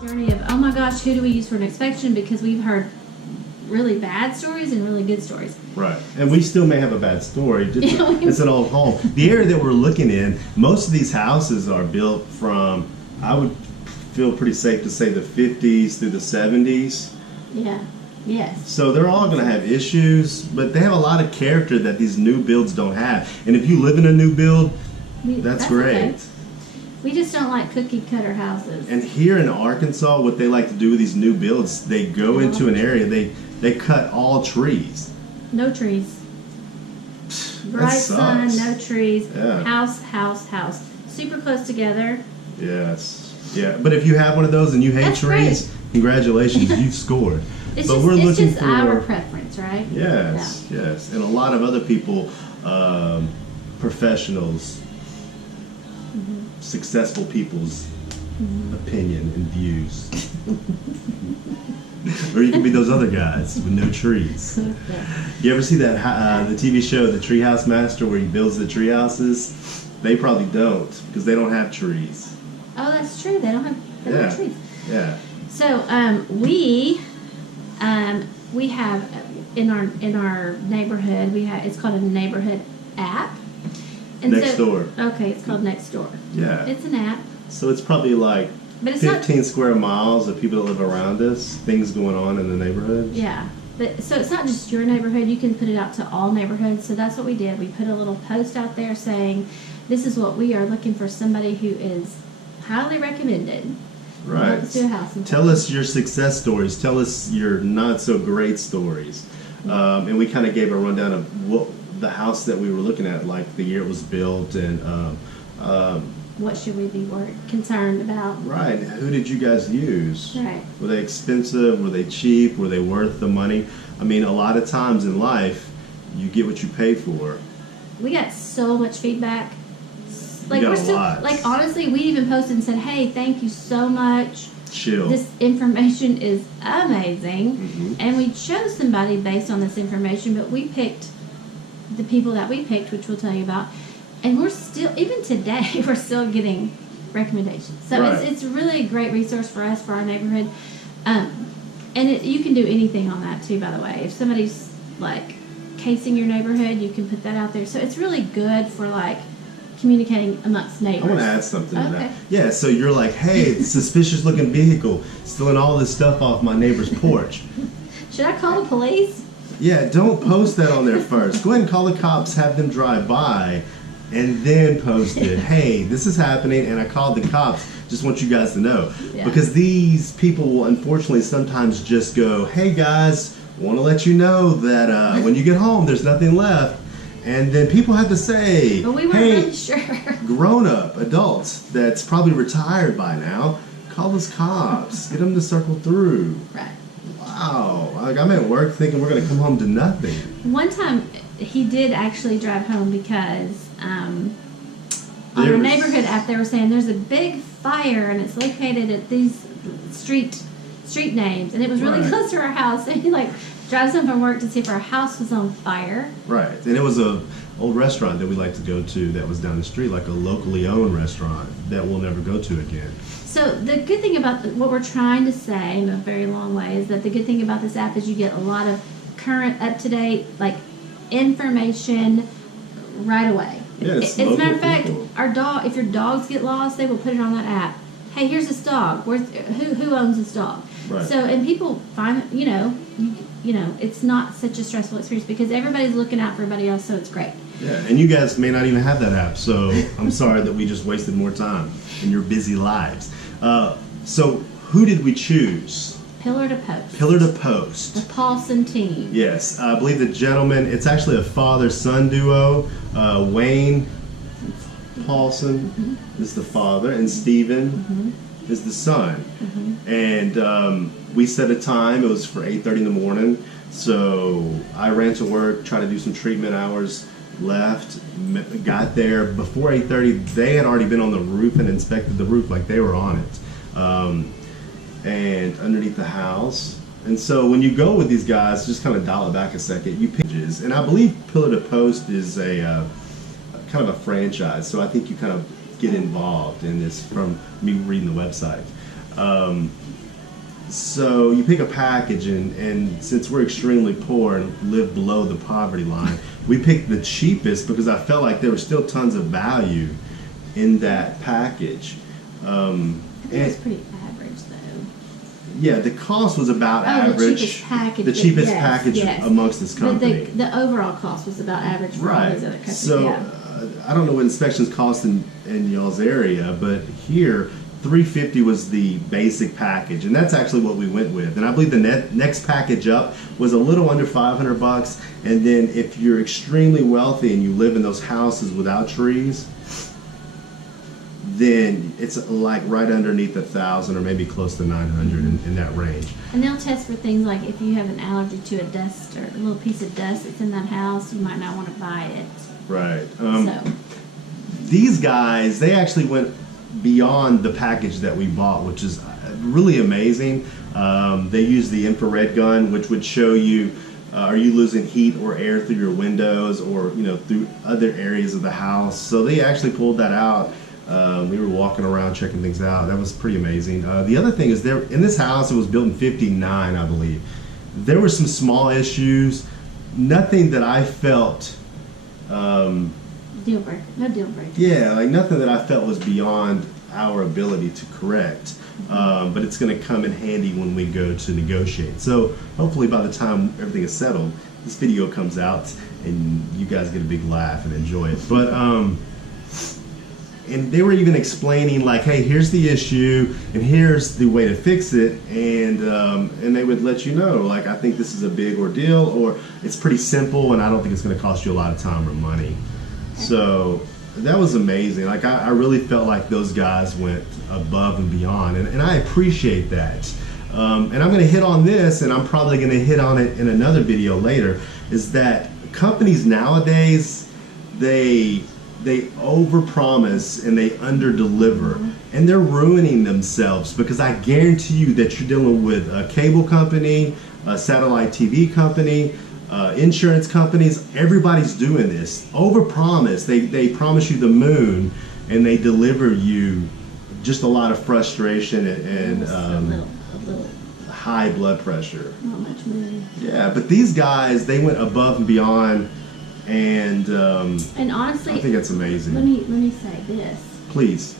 Journey of, oh my gosh, who do we use for an inspection, because we've heard really bad stories and really good stories. Right, and we still may have a bad story. It's an old home. The area that we're looking in, most of these houses are built from, I would feel pretty safe to say, the 50s through the 70s. Yeah. Yes. So they're all going to have issues, but they have a lot of character that these new builds don't have. And if you live in a new build, that's great. Okay. We just don't like cookie cutter houses. And here in Arkansas, what they like to do with these new builds, they go into an area, they cut all trees. No trees. Bright sun, no trees. Yeah. House. Super close together. Yes. Yeah. But if you have one of those and you hate trees, congratulations, you've scored. It's just our preference, right? Yes, yeah. Yes. And a lot of other people, professionals, successful people's opinion and views. Or you can be those other guys with no trees. Yeah. You ever see that the TV show, The Treehouse Master, where he builds the tree houses? They probably don't, because they don't have trees. Oh, that's true. They don't have trees. Yeah. So we have in our neighborhood, it's called a neighborhood app. And Nextdoor. Okay, it's called Nextdoor. Yeah. It's an app. So it's probably like 15 square miles of people that live around us, things going on in the neighborhood. Yeah. But so it's not just your neighborhood, you can put it out to all neighborhoods. So that's what we did. We put a little post out there saying, this is what we are looking for, somebody who is highly recommended. Right. Let's do a house. Tell us your success stories. Tell us your not so great stories. And we kind of gave a rundown of what the house that we were looking at, like the year it was built, and what should we be concerned about? Right. Who did you guys use? Right. Were they expensive? Were they cheap? Were they worth the money? I mean, a lot of times in life, you get what you pay for. We got so much feedback. Like, we're still, like, honestly, we even posted and said, hey, thank you so much. Chill. This information is amazing. And we chose somebody based on this information, but we picked the people that we picked, which we'll tell you about. And we're still, even today, we're still getting recommendations. So it's really a great resource for us, for our neighborhood. And you can do anything on that too, by the way. If somebody's like casing your neighborhood, you can put that out there. So it's really good for like communicating amongst neighbors. I want to add something to that. Yeah, so you're like, hey, suspicious looking vehicle stealing all this stuff off my neighbor's porch. Should I call the police? Yeah, don't post that on there first. Go ahead and call the cops, have them drive by, and then post it. Hey, this is happening, and I called the cops. Just want you guys to know. Yeah. Because these people will unfortunately sometimes just go, hey guys, want to let you know that when you get home, there's nothing left. And then people have to say, but we weren't really sure. Grown-up adults that's probably retired by now, call those cops. Get them to circle through. Right. Wow. Like, I'm at work thinking we're going to come home to nothing. One time, he did actually drive home because on our neighborhood app, they were saying there's a big fire and it's located at these street names. And it was really close to our house. And he drives home from work to see if our house was on fire. Right. And it was a old restaurant that we like to go to that was down the street, like a locally owned restaurant that we'll never go to again. So the good thing about what we're trying to say in a very long way is that the good thing about this app is you get a lot of current, up-to-date, information right away. Yeah, as a matter of fact, if your dogs get lost, they will put it on that app. Hey, here's this dog. Who owns this dog? Right. So, and people find, it's not such a stressful experience because everybody's looking out for everybody else, so it's great. Yeah, and you guys may not even have that app, so I'm sorry that we just wasted more time in your busy lives. So who did we choose? Pillar to Post. Pillar to Post. The Paulson team. Yes, I believe the gentleman, it's actually a father-son duo. Wayne Paulson is the father, and Stephen is the son. And we set a time. It was for 8:30 in the morning. So I ran to work, tried to do some treatment hours, left, got there before 8:30. They had already been on the roof and inspected the roof, like they were on it, and underneath the house. And so when you go with these guys, just kind of dial it back a second. You pitches, and I believe Pillar to Post is a kind of a franchise. So I think you kind of get involved in this from me reading the website. So you pick a package, and since we're extremely poor and live below the poverty line, we picked the cheapest because I felt like there was still tons of value in that package. I think it's pretty average, though. Yeah, the cost was about average. The cheapest package. The cheapest package amongst this company. But the overall cost was about average for all these other companies. So I don't know what inspections cost in y'all's area, but here, $350 was the basic package, and that's actually what we went with. And I believe the next package up was a little under $500. And then if you're extremely wealthy and you live in those houses without trees, then it's like right underneath 1,000 or maybe close to 900 in that range. And they'll test for things like if you have an allergy to a dust or a little piece of dust that's in that house, you might not want to buy it. Right. So these guys, they actually went beyond the package that we bought, which is really amazing. They use the infrared gun, which would show you are you losing heat or air through your windows or through other areas of the house. So they actually pulled that out. We were walking around checking things out. That was pretty amazing. The other thing is there in this house, it was built in '59, I believe. There were some small issues, nothing that I felt deal breaker, no deal breaker. Yeah, like nothing that I felt was beyond our ability to correct. But it's going to come in handy when we go to negotiate. So hopefully by the time everything is settled, this video comes out and you guys get a big laugh and enjoy it. But and they were even explaining like, hey, here's the issue and here's the way to fix it, and they would let you know, like, I think this is a big ordeal, or it's pretty simple and I don't think it's going to cost you a lot of time or money. So that was amazing. Like I really felt like those guys went above and beyond, and I appreciate that. And I'm going to hit on this, and I'm probably going to hit on it in another video later, is that companies nowadays, they overpromise and they underdeliver, and they're ruining themselves, because I guarantee you that you're dealing with a cable company, a satellite TV company, insurance companies. Everybody's doing this. Overpromise. They promise you the moon, and they deliver you just a lot of frustration and a little high blood pressure. Not much moon. Yeah, but these guys, they went above and beyond, and honestly, I think it's amazing. Let me say this. Please.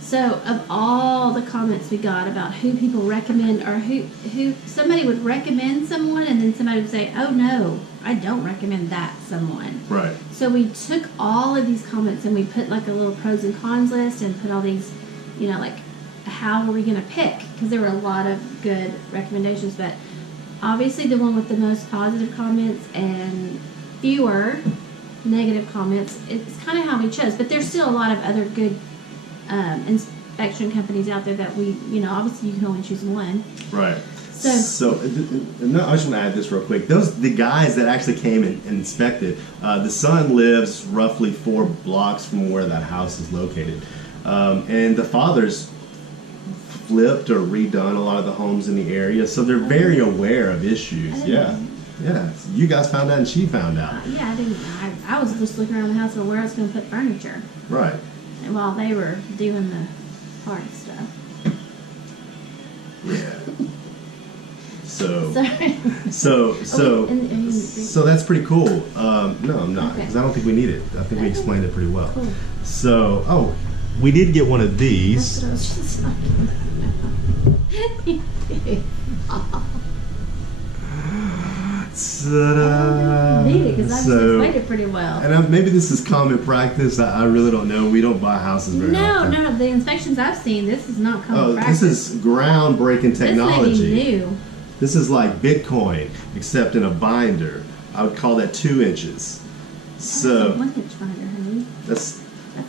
So of all the comments we got about who people recommend, or who somebody would recommend someone, and then somebody would say, oh no, I don't recommend that someone. Right. So we took all of these comments and we put like a little pros and cons list, and put all these, like, how are we going to pick? Because there were a lot of good recommendations, but obviously the one with the most positive comments and fewer negative comments, it's kind of how we chose. But there's still a lot of other good inspection companies out there that we, obviously you can only choose one. Right. So no, I just want to add this real quick. The guys that actually came and inspected, the son lives roughly 4 blocks from where that house is located, and the father's flipped or redone a lot of the homes in the area, so they're very aware of issues. Yeah. You guys found out and she found out. Yeah, I didn't. I was just looking around the house for where I was going to put furniture. Right. And while they were doing the hard stuff. Yeah. So Sorry. So that's pretty cool. No, I'm not, because I don't think we need it. I think we explained it pretty well. Cool. So, we did get one of these. That's what I was just talking about. Ta-da! Need it, because I just explained it pretty well. And maybe this is common practice. I really don't know. We don't buy houses very often. No. The inspections I've seen, this is not common practice. This is groundbreaking technology. This may be new. This is like Bitcoin, except in a binder. I would call that 2 inches. So That's a 1-inch binder, honey. That's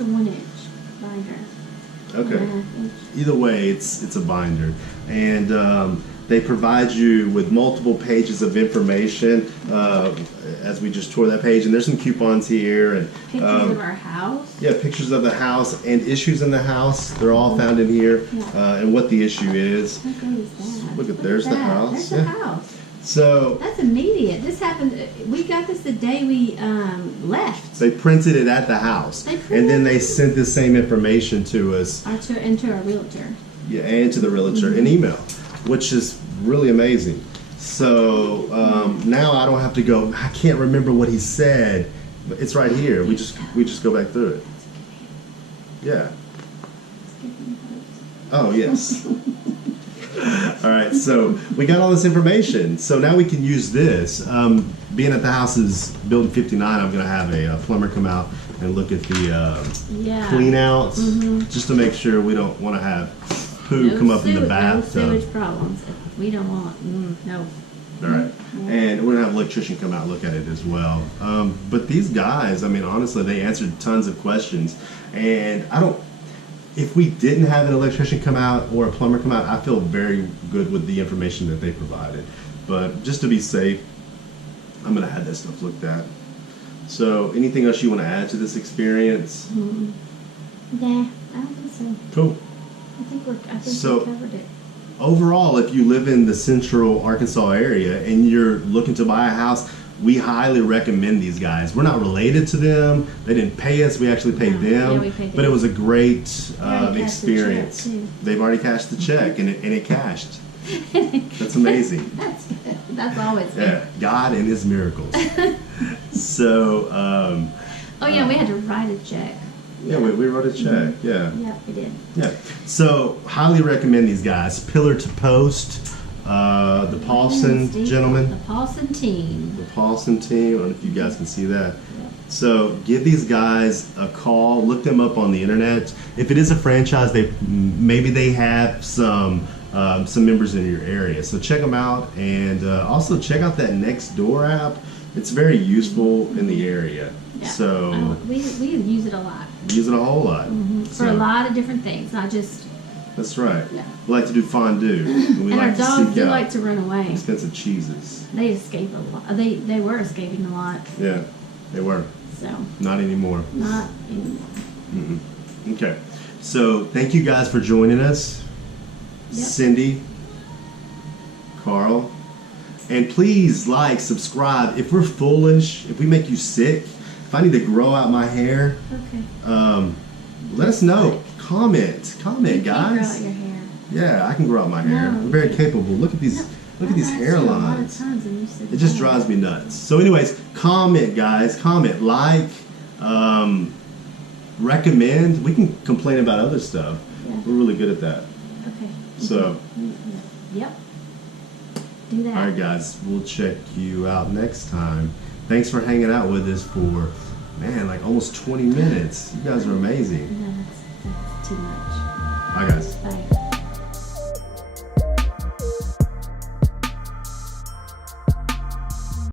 a 1-inch binder. okay. Either way, it's a binder, and They provide you with multiple pages of information as we just tore that page. And there's some coupons here. And Pictures of our house. Yeah, pictures of the house and issues in the house. They're all found in here, and what the issue is. How great is that? Look at there's the house. There's the house. So that's immediate. This happened. We got this the day we left. they printed it at the house, and then they sent the same information to us. And to our realtor. Yeah, and to the realtor in email, which is really amazing. So now I don't have to go. I can't remember what he said, but it's right here. We just go back through it. Yeah. Oh yes. All right, so we got all this information. So now we can use this. Being at the house is building 59, I'm going to have a plumber come out and look at the clean outs, just to make sure we don't want to have poo come up in the bathtub. No sewage problems. We don't want, no. All right, and we're going to have an electrician come out and look at it as well. But these guys, I mean, honestly, they answered tons of questions. And if we didn't have an electrician come out or a plumber come out, I feel very good with the information that they provided. But just to be safe, I'm going to have that stuff looked at. So anything else you want to add to this experience? Yeah, I don't think so. Cool. I think we covered it. Overall, if you live in the central Arkansas area and you're looking to buy a house, we highly recommend these guys. We're not related to them. They didn't pay us. We actually paid them. Yeah, we paid them. But it was a great experience. The They've already cashed the check, and it cashed. That's amazing. That's good. That's always good. Yeah, God and His miracles. So. We had to write a check. Yeah, we wrote a check. Yeah. Yeah, we did. Yeah. So highly recommend these guys. Pillar to Post. The Paulson gentlemen. The Paulson team. The Paulson team. I don't know if you guys can see that. Yeah. So give these guys a call. Look them up on the internet. If it is a franchise, maybe they have some members in your area. So check them out, and also check out that Nextdoor app. It's very useful in the area. Yeah. So we use it a lot. Use it a whole lot. For a lot of different things, not just. That's right. Yeah. We like to do fondue. And our dogs do like to run away. Expensive cheeses. They escape a lot. They were escaping a lot. Yeah, they were. So. Not anymore. Not anymore. Okay. So thank you guys for joining us. Yep. Cindy, Carl, and please like, subscribe. If we're foolish, if we make you sick, if I need to grow out my hair, let us know. Comment, guys. You can grow out your hair. Yeah, I can grow out my hair. I'm very capable. Look at these hairlines. It just drives me nuts. So anyways, comment, guys. Comment, like, recommend. We can complain about other stuff. Yeah. We're really good at that. Okay. So. Yep. Do that. All right, guys. We'll check you out next time. Thanks for hanging out with us for, like almost 20 minutes. You guys are amazing. No, that's too much. Bye, guys. Bye.